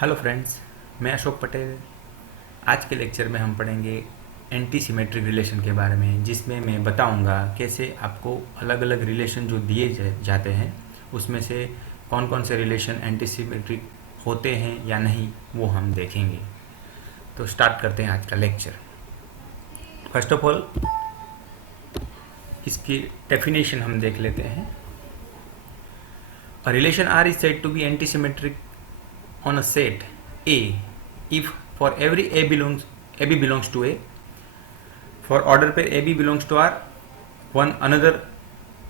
Hello friends, मैं अशोक पटेल। आज के लेक्चर में हम पढ़ेंगे एंटी सिमेट्रिक रिलेशन के बारे में, जिसमें मैं बताऊंगा कैसे आपको अलग अलग रिलेशन जो दिए जाते हैं उसमें से कौन कौन से रिलेशन एंटी सिमेट्रिक होते हैं या नहीं, वो हम देखेंगे। तो स्टार्ट करते हैं आज का लेक्चर। फर्स्ट ऑफ ऑल इसकी डेफिनेशन हम देख लेते हैं। A relation R is said to be anti symmetric on a set A if for every AB belongs to A, for order pair AB belongs to R, one another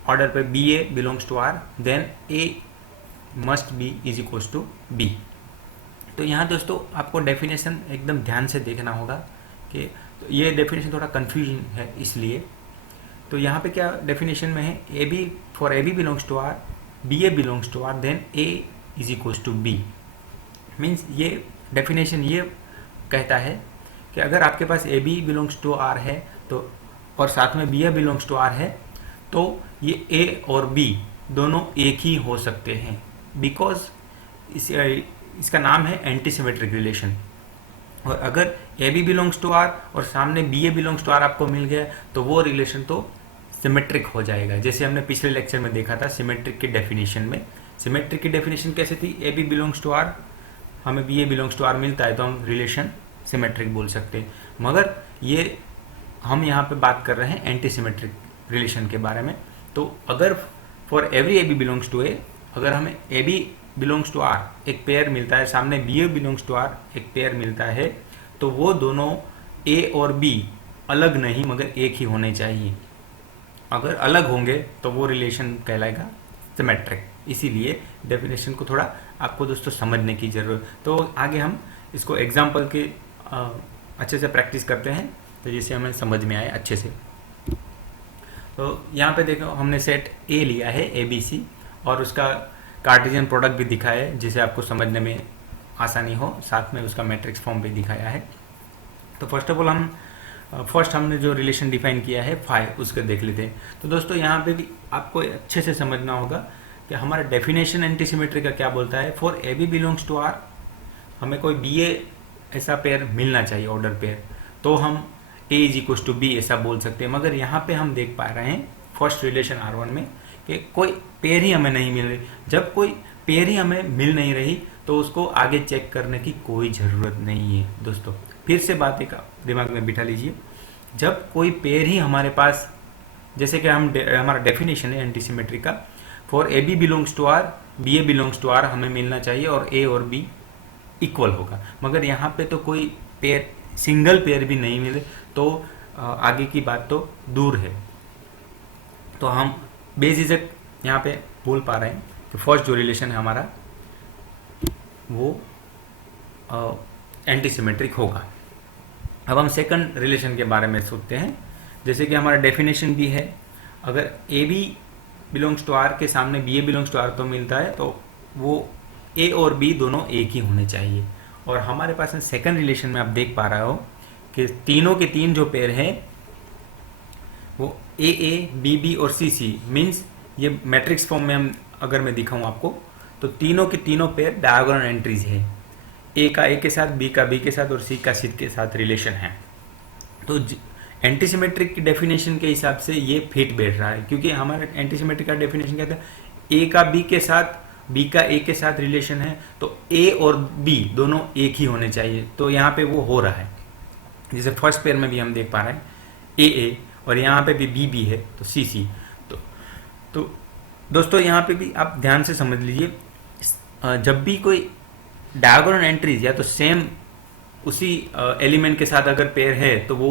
order pair BA belongs to R, then A must be is equals to B। तो यहाँ दोस्तों आपको definition एकदम ध्यान से देखना होगा कि तो ये डेफिनेशन थोड़ा कंफ्यूजन है, इसलिए तो यहाँ पे क्या डेफिनेशन में है, AB for AB belongs to R, BA belongs to R, then A is equals to B। Means ये डेफिनेशन ये कहता है कि अगर आपके पास A B belongs to R है तो और साथ में B A belongs to R है तो ये ए और बी दोनों एक ही हो सकते हैं, बिकॉज इसका नाम है एंटी सिमेट्रिक रिलेशन। और अगर A B belongs to R और सामने B A belongs to R आपको मिल गया तो वो रिलेशन तो सिमेट्रिक हो जाएगा। जैसे हमने पिछले लेक्चर में देखा था सिमेट्रिक की डेफिनेशन में। सिमेट्रिक की डेफिनेशन कैसे थी, A B belongs to R, हमें B A belongs to R मिलता है तो हम रिलेशन सिमेट्रिक बोल सकते हैं। मगर ये हम यहाँ पे बात कर रहे हैं एंटी सिमेट्रिक रिलेशन के बारे में। तो अगर for every A B belongs to A, अगर हमें A B belongs to R एक पेयर मिलता है, सामने B A belongs to R एक पेयर मिलता है, तो वो दोनों ए और बी अलग नहीं मगर एक ही होने चाहिए। अगर अलग होंगे तो वो रिलेशन कहलाएगा सिमेट्रिक। इसीलिए डेफिनेशन को थोड़ा आपको दोस्तों समझने की ज़रूरत। तो आगे हम इसको एग्जाम्पल के अच्छे से प्रैक्टिस करते हैं तो जिससे हमें समझ में आए अच्छे से। तो यहाँ पे देखो हमने सेट ए लिया है ए बी सी और उसका कार्टेशियन प्रोडक्ट भी दिखाया है जिसे आपको समझने में आसानी हो, साथ में उसका मैट्रिक्स फॉर्म भी दिखाया है। तो फर्स्ट ऑफ ऑल फर्स्ट हमने जो रिलेशन डिफाइन किया है फाई, उसको देख लेते हैं। तो दोस्तों यहाँ पे भी आपको अच्छे से समझना होगा कि हमारा डेफिनेशन एंटी सिमेट्री का क्या बोलता है। For A B belongs to R, हमें कोई बी ए ऐसा पेयर मिलना चाहिए, ऑर्डर पेयर, तो हम ए इज इक्वल टू बी ऐसा बोल सकते हैं। मगर यहाँ पे हम देख पा रहे हैं फर्स्ट रिलेशन R1 में कि कोई पेयर ही हमें नहीं मिल रही। जब कोई पेयर ही हमें मिल नहीं रही तो उसको आगे चेक करने की कोई ज़रूरत नहीं है। दोस्तों फिर से बात एक दिमाग में बिठा लीजिए, जब कोई पेयर ही हमारे पास, जैसे कि हमारा डेफिनेशन है एंटी सिमेट्री का, for A B belongs to R, B A belongs to R हमें मिलना चाहिए और ए और बी इक्वल होगा। मगर यहाँ पे तो कोई पेयर, सिंगल पेयर भी नहीं मिले तो आगे की बात तो दूर है। तो हम बेझिझक यहाँ पे बोल पा रहे हैं कि फर्स्ट जो रिलेशन है हमारा वो एंटी सिमेट्रिक होगा। अब हम सेकंड रिलेशन के बारे में सोचते हैं। जैसे कि हमारा डेफिनेशन भी है, अगर A B belongs to R के सामने B A belongs to R तो मिलता है तो वो ए और बी दोनों एक ही होने चाहिए। और हमारे पास सेकंड रिलेशन में आप देख पा रहे हो कि तीनों के तीन जो पेयर हैं वो ए बी बी और सी सी, मीन्स ये मैट्रिक्स फॉर्म में हम अगर मैं दिखाऊं आपको तो तीनों के तीनों पेयर डायगोनल एंट्रीज है। ए का ए के साथ, बी का बी के साथ और सी का सी के साथ रिलेशन है। तो एंटी सिमेट्रिक की डेफिनेशन के हिसाब से ये फिट बैठ रहा है, क्योंकि हमारा एंटी सिमेट्रिक का डेफिनेशन कहता है ए का बी के साथ, बी का ए के साथ रिलेशन है तो ए और बी दोनों एक ही होने चाहिए। तो यहाँ पे वो हो रहा है। जैसे फर्स्ट पेयर में भी हम देख पा रहे हैं ए और यहाँ पे भी बी बी है तो सी सी। तो दोस्तों यहाँ पे भी आप ध्यान से समझ लीजिए, जब भी कोई डायगोनल एंट्रीज या तो सेम उसी एलिमेंट के साथ अगर पेयर है तो वो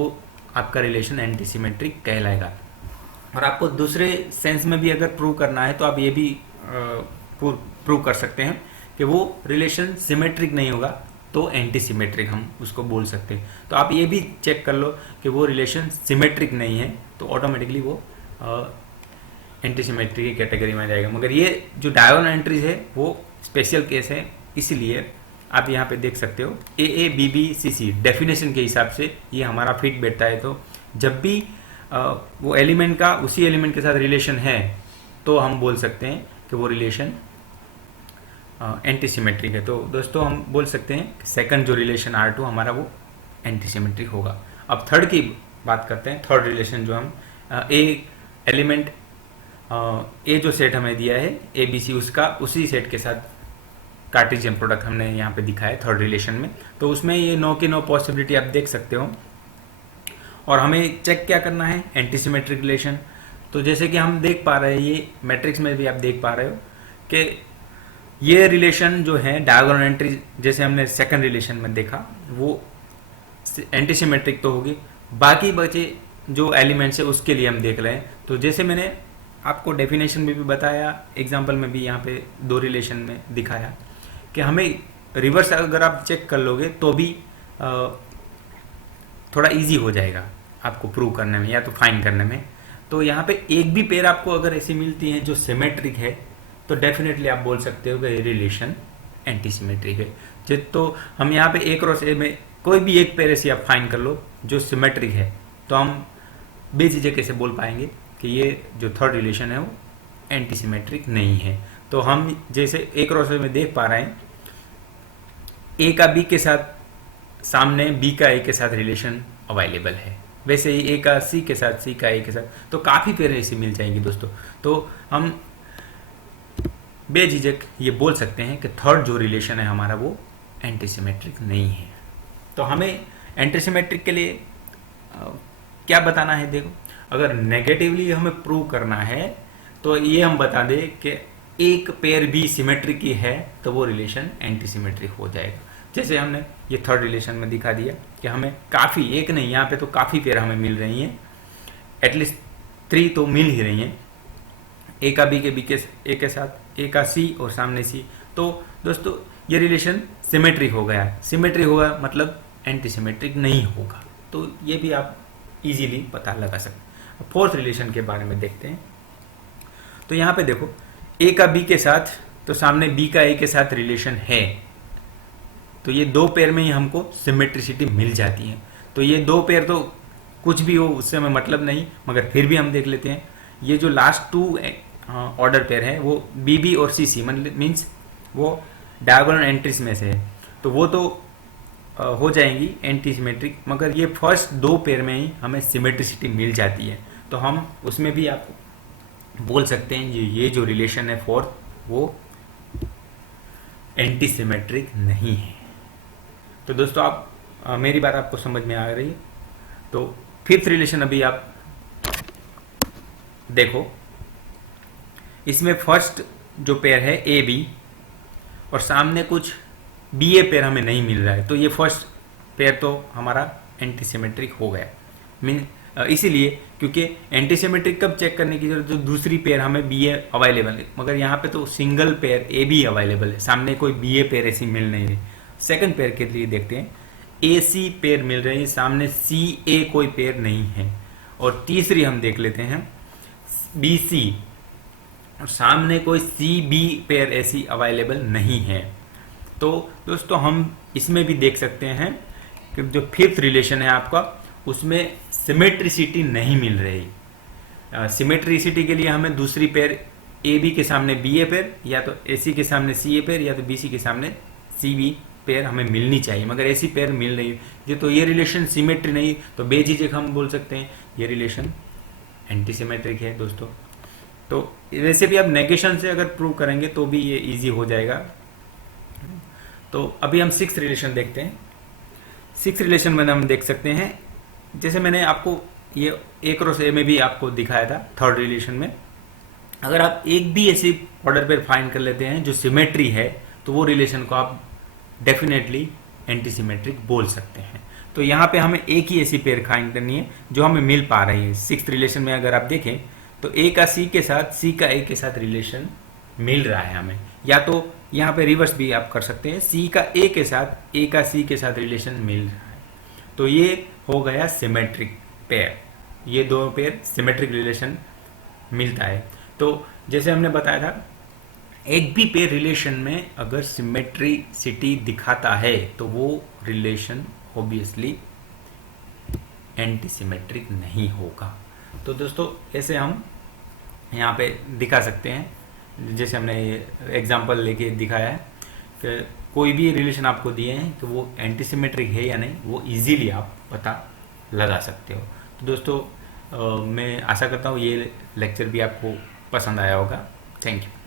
आपका रिलेशन एंटी सिमेट्रिक कहलाएगा। और आपको दूसरे सेंस में भी अगर प्रूव करना है तो आप ये भी प्रूव कर सकते हैं कि वो रिलेशन सिमेट्रिक नहीं होगा तो एंटी सिमेट्रिक हम उसको बोल सकते हैं। तो आप ये भी चेक कर लो कि वो रिलेशन सिमेट्रिक नहीं है तो ऑटोमेटिकली वो एंटी सिमेट्रिक की कैटेगरी में आ जाएगा। मगर ये जो डायगोनल एंट्रीज है वो स्पेशल केस है, इसलिए आप यहाँ पे देख सकते हो A B B C C definition के हिसाब से ये हमारा फिट बैठता है। तो जब भी वो एलिमेंट का उसी एलिमेंट के साथ रिलेशन है तो हम बोल सकते हैं कि वो रिलेशन एंटी सिमेट्रिक है। तो दोस्तों हम बोल सकते हैं कि सेकंड जो रिलेशन R2 हमारा वो एंटी सिमेट्रिक होगा। अब थर्ड की बात करते हैं। थर्ड रिलेशन जो हम ए एलिमेंट ए जो सेट हमें दिया है ए बी सी, उसका उसी सेट के साथ कार्टेशियन प्रोडक्ट हमने यहाँ पे दिखाया है थर्ड रिलेशन में। तो उसमें ये नो की नो पॉसिबिलिटी आप देख सकते हो। और हमें चेक क्या करना है, एंटी सिमेट्रिक रिलेशन। तो जैसे कि हम देख पा रहे हैं, ये मैट्रिक्स में भी आप देख पा रहे हो कि ये रिलेशन जो है डायगोनल एंट्री, जैसे हमने सेकंड रिलेशन में देखा, वो एंटी सिमेट्रिक तो होगी। बाकी बचे जो एलिमेंट्स है उसके लिए हम देख रहे हैं। तो जैसे मैंने आपको डेफिनेशन में भी बताया, एग्जाम्पल में भी यहाँ पे दो रिलेशन में दिखाया कि हमें रिवर्स अगर आप चेक कर लोगे तो भी थोड़ा इजी हो जाएगा आपको प्रूव करने में या तो फाइंड करने में। तो यहाँ पे एक भी पेयर आपको अगर ऐसी मिलती है जो सिमेट्रिक है, तो डेफिनेटली आप बोल सकते हो कि ये रिलेशन एंटी सिमेट्रिक है। तो हम यहाँ पे ए क्रॉस ए में कोई भी एक पेयर ऐसी आप फाइंड कर लो जो सिमेट्रिक है, तो हम बेझिझक कैसे बोल पाएंगे कि ये जो थर्ड रिलेशन है वो एंटी सिमेट्रिक नहीं है। तो हम जैसे ए क्रॉस ए में देख पा रहे हैं, ए का बी के साथ सामने, बी का ए के साथ रिलेशन अवेलेबल है, वैसे ही ए का सी के साथ, सी का ए के साथ, तो काफ़ी पेयर ऐसी मिल जाएंगी दोस्तों। तो हम बेझिझक ये बोल सकते हैं कि थर्ड जो रिलेशन है हमारा वो एंटी सिमेट्रिक नहीं है। तो हमें एंटी सिमेट्रिक के लिए क्या बताना है, देखो अगर नेगेटिवली हमें प्रूव करना है तो ये हम बता दें कि एक पेयर भी सिमेट्रिक की है तो वो रिलेशन एंटी सिमेट्रिक हो जाएगा। जैसे हमने ये थर्ड रिलेशन में दिखा दिया कि हमें काफ़ी, एक नहीं यहाँ पे तो काफ़ी पेयर हमें मिल रही हैं, एटलीस्ट 3 तो मिल ही रही हैं, ए का बी के बी के ए के साथ, ए का सी और सामने सी। तो दोस्तों ये रिलेशन सिमेट्रिक हो गया। सिमेट्रिक होगा मतलब एंटी सिमेट्रिक नहीं होगा। तो ये भी आप इजीली पता लगा सकते। फोर्थ रिलेशन के बारे में देखते हैं। तो यहाँ पे देखो ए का बी के साथ, तो सामने बी का ए के साथ रिलेशन है, तो ये दो पेयर में ही हमको सिमेट्रिसिटी मिल जाती है। तो ये दो पेयर तो कुछ भी हो उससे हमें मतलब नहीं, मगर फिर भी हम देख लेते हैं। ये जो लास्ट 2 ऑर्डर पेयर है वो बी बी और सी सी मीन्स वो डायगोनल एंट्रीज में से है, तो वो तो हो जाएंगी एंटी सिमेट्रिक, मगर ये फर्स्ट 2 पेयर में ही हमें सिमेट्रिसिटी मिल जाती है। तो हम उसमें भी आप बोल सकते हैं ये जो रिलेशन है फोर्थ, वो एंटी सिमेट्रिक नहीं है। तो दोस्तों आप मेरी बात आपको समझ में आ रही है। तो फिफ्थ रिलेशन अभी आप देखो, इसमें फर्स्ट जो पेयर है ए बी और सामने कुछ बी ए पेयर हमें नहीं मिल रहा है, तो ये फर्स्ट पेयर तो हमारा एंटी सिमेट्रिक हो गया। मीन इसीलिए क्योंकि एंटी सिमेट्रिक कब चेक करने की जरूरत है, तो दूसरी पेयर हमें बी ए अवेलेबल है, मगर यहाँ पे तो single pair A be available है, सामने कोई बी ए पेयर ऐसी मिल नहीं रही। सेकंड पेयर के लिए देखते हैं, ए सी पेयर मिल रही है, सामने सी ए कोई पेयर नहीं है। और तीसरी हम देख लेते हैं बी सी, और सामने कोई सी बी पेयर ऐसी अवेलेबल नहीं है। तो दोस्तों हम इसमें भी देख सकते हैं कि जो फिफ्थ रिलेशन है आपका, उसमें सिमेट्रिसिटी नहीं मिल रही। सिमेट्रिसिटी के लिए हमें दूसरी पेयर ए बी के सामने बी ए पेयर, या तो ए सी के सामने सी ए पेयर, या तो बी सी के सामने सी बी पेयर हमें मिलनी चाहिए, मगर ऐसी पेयर मिल रही है। तो ये रिलेशन सिमेट्री नहीं, तो बेझिझक हम बोल सकते हैं ये रिलेशन एंटी सिमेट्रिक है दोस्तों। तो वैसे भी आप नेगेशन से अगर प्रूव करेंगे तो भी ये इजी हो जाएगा। तो अभी हम सिक्स्थ रिलेशन देखते हैं। सिक्स्थ रिलेशन में हम देख सकते हैं, जैसे मैंने आपको ये ए क्रॉस ए में भी आपको दिखाया था थर्ड रिलेशन में, अगर आप एक भी ऐसी ऑर्डर पेयर फाइंड कर लेते हैं जो सिमेट्री है, तो वो रिलेशन को आप डेफिनेटली एंटी सिमेट्रिक बोल सकते हैं। तो यहाँ पे हमें एक ही ऐसी पेयर फाइंड करनी है जो हमें मिल पा रही है। सिक्स्थ रिलेशन में अगर आप देखें तो ए का सी के साथ, सी का ए के साथ रिलेशन मिल रहा है हमें, या तो यहाँ पे रिवर्स भी आप कर सकते हैं, सी का ए के साथ, ए का सी के साथ रिलेशन मिल रहा है। तो ये हो गया सिमेट्रिक पेयर, ये दो पेयर सिमेट्रिक रिलेशन मिलता है। तो जैसे हमने बताया था, एक भी पेयर रिलेशन में अगर सिमेट्रिसिटी दिखाता है तो वो रिलेशन ऑब्वियसली एंटी सिमेट्रिक नहीं होगा। तो दोस्तों ऐसे हम यहाँ पे दिखा सकते हैं, जैसे हमने एग्जांपल लेके दिखाया है कि कोई भी रिलेशन आपको दिए हैं तो वो एंटीसिमेट्रिक है या नहीं, वो इजीली आप पता लगा सकते हो। तो दोस्तों मैं आशा करता हूँ ये लेक्चर भी आपको पसंद आया होगा। Thank you.